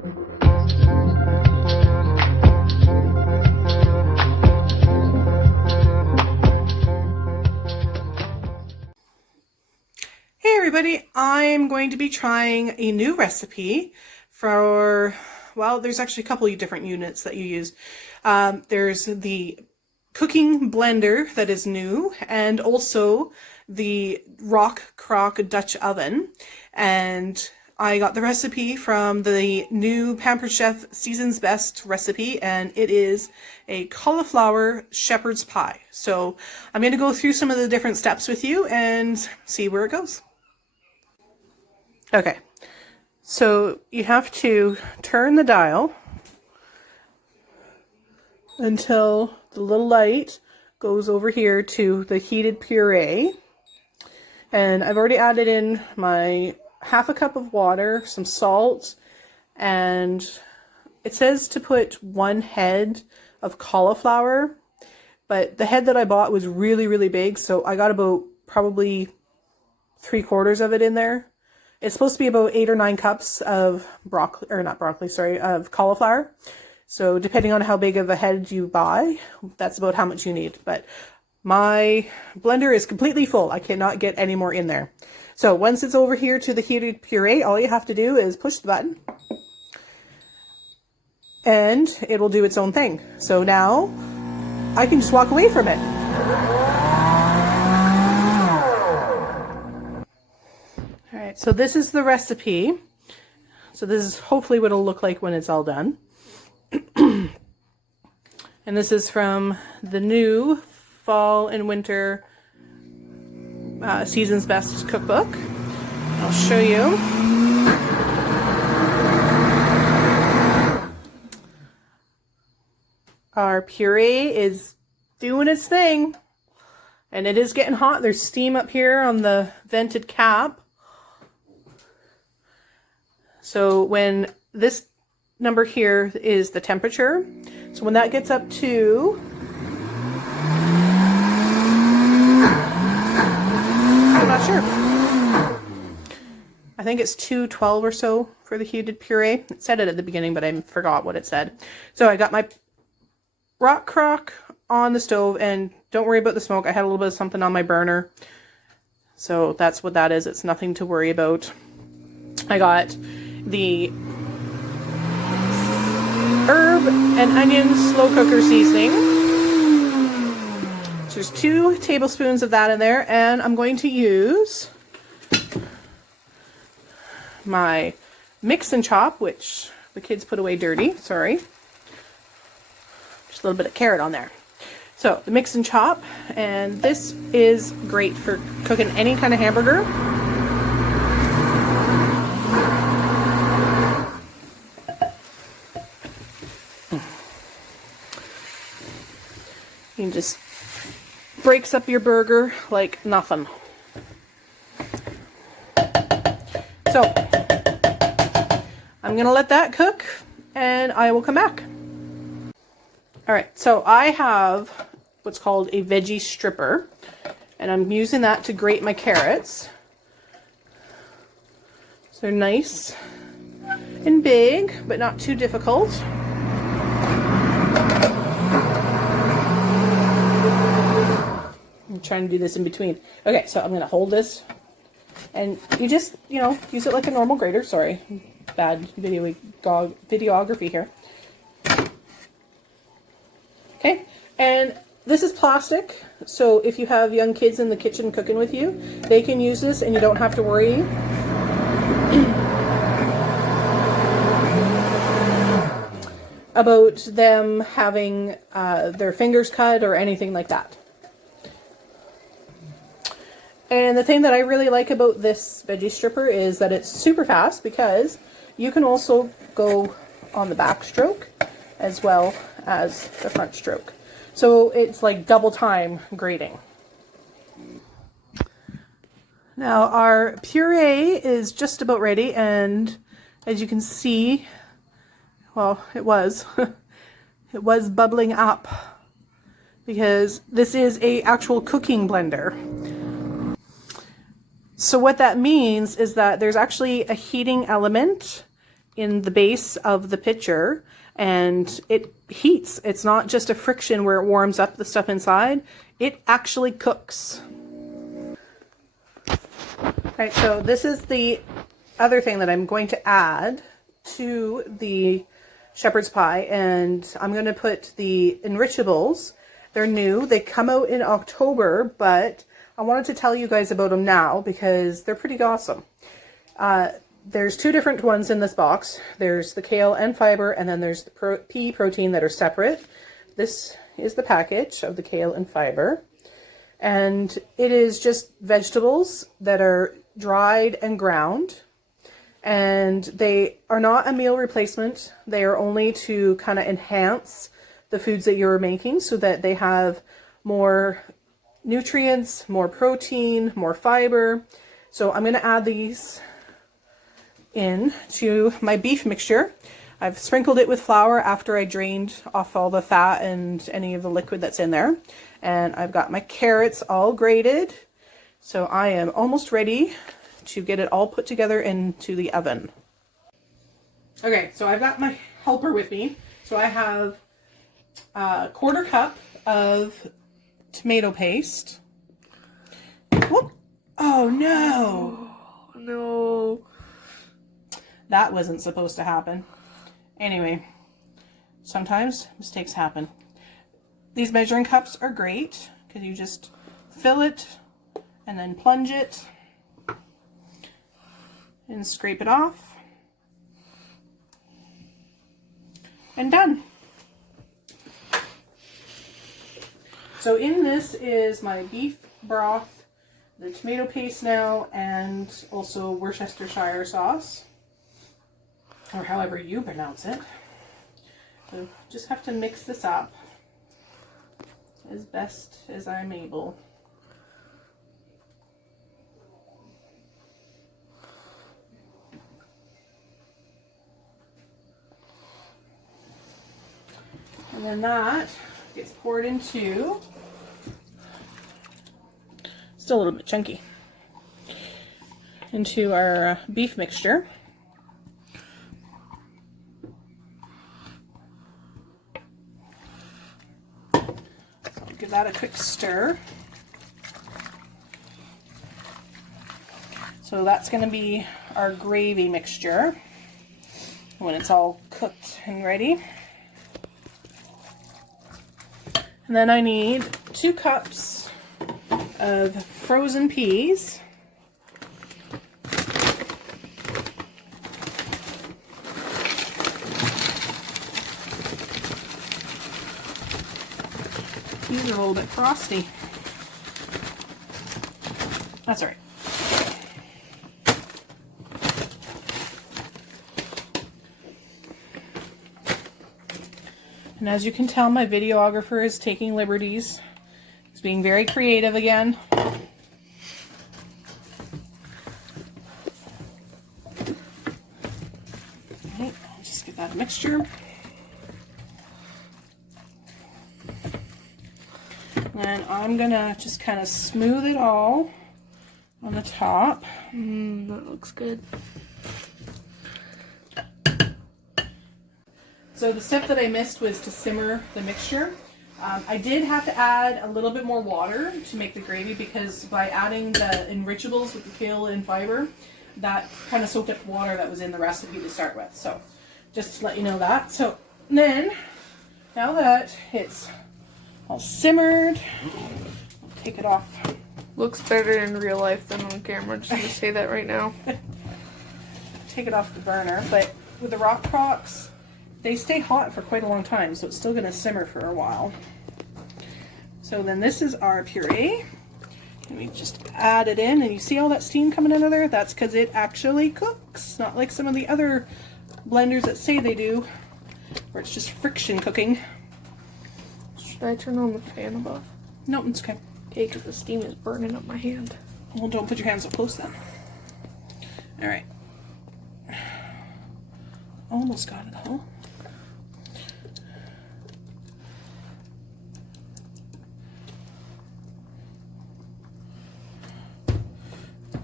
Hey everybody, I'm going to be trying a new recipe for, well, there's actually a couple of different units that you use. There's the cooking blender that is new, and also the rock crock Dutch oven. And I got the recipe from the new Pampered Chef Season's Best recipe, and it is a cauliflower shepherd's pie. So I'm going to go through some of the different steps with you and see where it goes. Okay, so you have to turn the dial until the little light goes over here to the heated puree. And I've already added in my half a cup of water, some salt, and it says to put 1 head of cauliflower, but the head that I bought was really, really big, so I got about probably 3/4 of it in there. It's supposed to be about 8 or 9 cups of of cauliflower. So depending on how big of a head you buy, that's about how much you need. But my blender is completely full. I cannot get any more in there. So once it's over here to the heated puree, all you have to do is push the button and it will do its own thing. So now I can just walk away from it. Alright, so this is the recipe. So this is hopefully what it'll look like when it's all done. And this is from the new Fall and Winter Season's Best cookbook. I'll show you. Our puree is doing its thing. And it is getting hot. There's steam up here on the vented cap. So when this number here is the temperature, so when that gets up to, I'm not sure, I think it's 212 or so for the heated puree. It said it at the beginning, but I forgot what it said. So I got my rock crock on the stove, and don't worry about the smoke. I had a little bit of something on my burner. So that's what that is. It's nothing to worry about. I got the herb and onion slow cooker seasoning. So there's 2 tablespoons of that in there, and I'm going to use my mix and chop, which the kids put away dirty, sorry. Just a little bit of carrot on there. So the mix and chop, and this is great for cooking any kind of hamburger. It just breaks up your burger like nothing. So I'm gonna let that cook and I will come back. Alright, so I have what's called a veggie stripper, and I'm using that to grate my carrots. So they're nice and big, but not too difficult. I'm trying to do this in between. Okay, so I'm going to hold this, and you just, use it like a normal grater. Sorry, bad videography here. Okay, and this is plastic, so if you have young kids in the kitchen cooking with you, they can use this and you don't have to worry about them having their fingers cut or anything like that. And the thing that I really like about this veggie stripper is that it's super fast, because you can also go on the back stroke as well as the front stroke. So it's like double time grating. Now our puree is just about ready, and as you can see, well, it was bubbling up, because this is a actual cooking blender. So what that means is that there's actually a heating element in the base of the pitcher and it heats. It's not just a friction where it warms up the stuff inside. It actually cooks. Right, so this is the other thing that I'm going to add to the shepherd's pie, and I'm going to put the enrichables. They're new. They come out in October, but I wanted to tell you guys about them now because they're pretty awesome. There's two different ones in this box. There's the kale and fiber, and then there's the pea protein that are separate. This is the package of the kale and fiber. And it is just vegetables that are dried and ground. And they are not a meal replacement. They are only to kind of enhance the foods that you're making so that they have more nutrients, more protein, more fiber. So I'm going to add these in to my beef mixture. I've sprinkled it with flour after I drained off all the fat and any of the liquid that's in there. And I've got my carrots all grated. So I am almost ready to get it all put together into the oven. Okay, so I've got my helper with me. So I have a 1/4 cup of tomato paste. Whoop. Oh no! Oh, no. That wasn't supposed to happen. Anyway, sometimes mistakes happen. These measuring cups are great because you just fill it and then plunge it and scrape it off. And done. So in this is my beef broth, the tomato paste now, and also Worcestershire sauce, or however you pronounce it. So just have to mix this up as best as I'm able. And then that gets poured into, still a little bit chunky, into our beef mixture. So I'll give that a quick stir. So that's going to be our gravy mixture when it's all cooked and ready. And then I need 2 cups of frozen peas. These are a little bit frosty. That's all right. And as you can tell, my videographer is taking liberties. He's being very creative again. Alright, I'll just give that a mixture. And I'm gonna just kind of smooth it all on the top. That looks good. So the step that I missed was to simmer the mixture. I did have to add a little bit more water to make the gravy because by adding the enrichables with the kale and fiber, that kind of soaked up water that was in the recipe to start with. So just to let you know that. So then, now that it's all simmered, I'll take it off. Looks better in real life than on camera, just gonna say that right now. Take it off the burner, but with the rock crocks, they stay hot for quite a long time, so it's still going to simmer for a while. So then this is our puree. And we just add it in, and you see all that steam coming out of there? That's because it actually cooks. Not like some of the other blenders that say they do, where it's just friction cooking. Should I turn on the fan above? No, it's okay. Okay, because the steam is burning up my hand. Well, don't put your hands so close then. Alright. Almost got it all.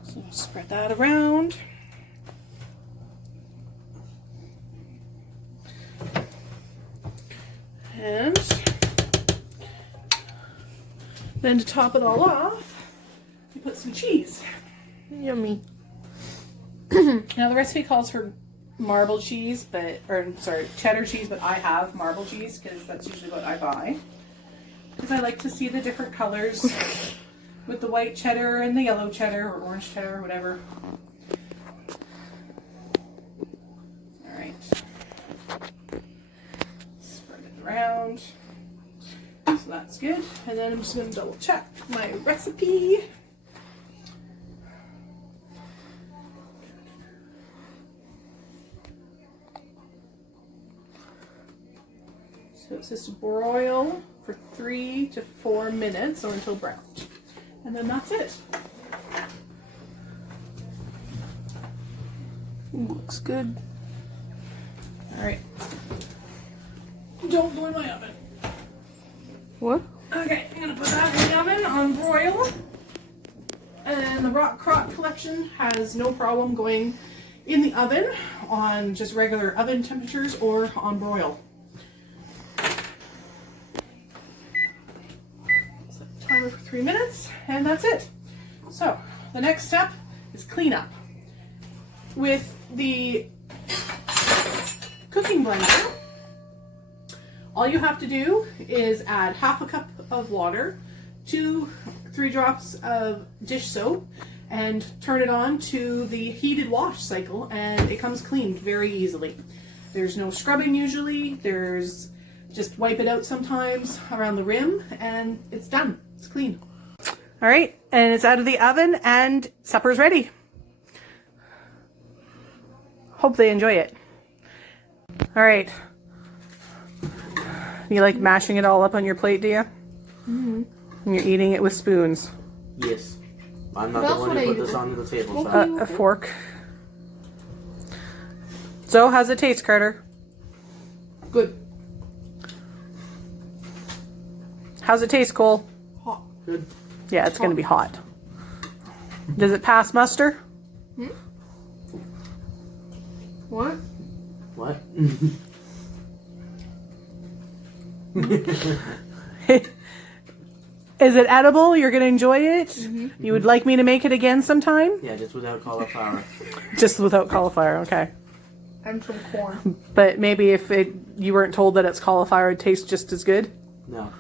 So spread that around. And then to top it all off, you put some cheese. Yummy. Now the recipe calls for marble cheese, cheddar cheese, but I have marble cheese because that's usually what I buy. Because I like to see the different colors with the white cheddar and the yellow cheddar or orange cheddar or whatever. Alright. Spread it around. So that's good. And then I'm just going to double check my recipe. So it says to broil for 3 to 4 minutes or until brown. And then that's it. Looks good. Alright. Don't go in my oven. What? Okay, I'm going to put that in the oven on broil. And the Rock Crock collection has no problem going in the oven on just regular oven temperatures or on broil. Timer for 3 minutes, and that's it. So the next step is cleanup. With the cooking blender, all you have to do is add half a cup of water, 2-3 drops of dish soap, and turn it on to the heated wash cycle, and it comes clean very easily. There's no scrubbing usually. There's just wipe it out sometimes around the rim, and it's done. It's clean. All right, and it's out of the oven, and supper's ready. Hope they enjoy it. All right. You like mashing it all up on your plate, do you? Mm-hmm. And you're eating it with spoons. Yes. I'm not the one who put this onto the table, so. A fork. So, how's it taste, Carter? Good. How's it taste, Cole? Hot. Good. Yeah, it's going to be hot. Does it pass muster? Hmm? What? What? Is it edible? You're going to enjoy it? Mm-hmm. You would like me to make it again sometime? Yeah, just without cauliflower. Just without cauliflower, okay. And some corn. But maybe if you weren't told that it's cauliflower, it'd taste just as good? No.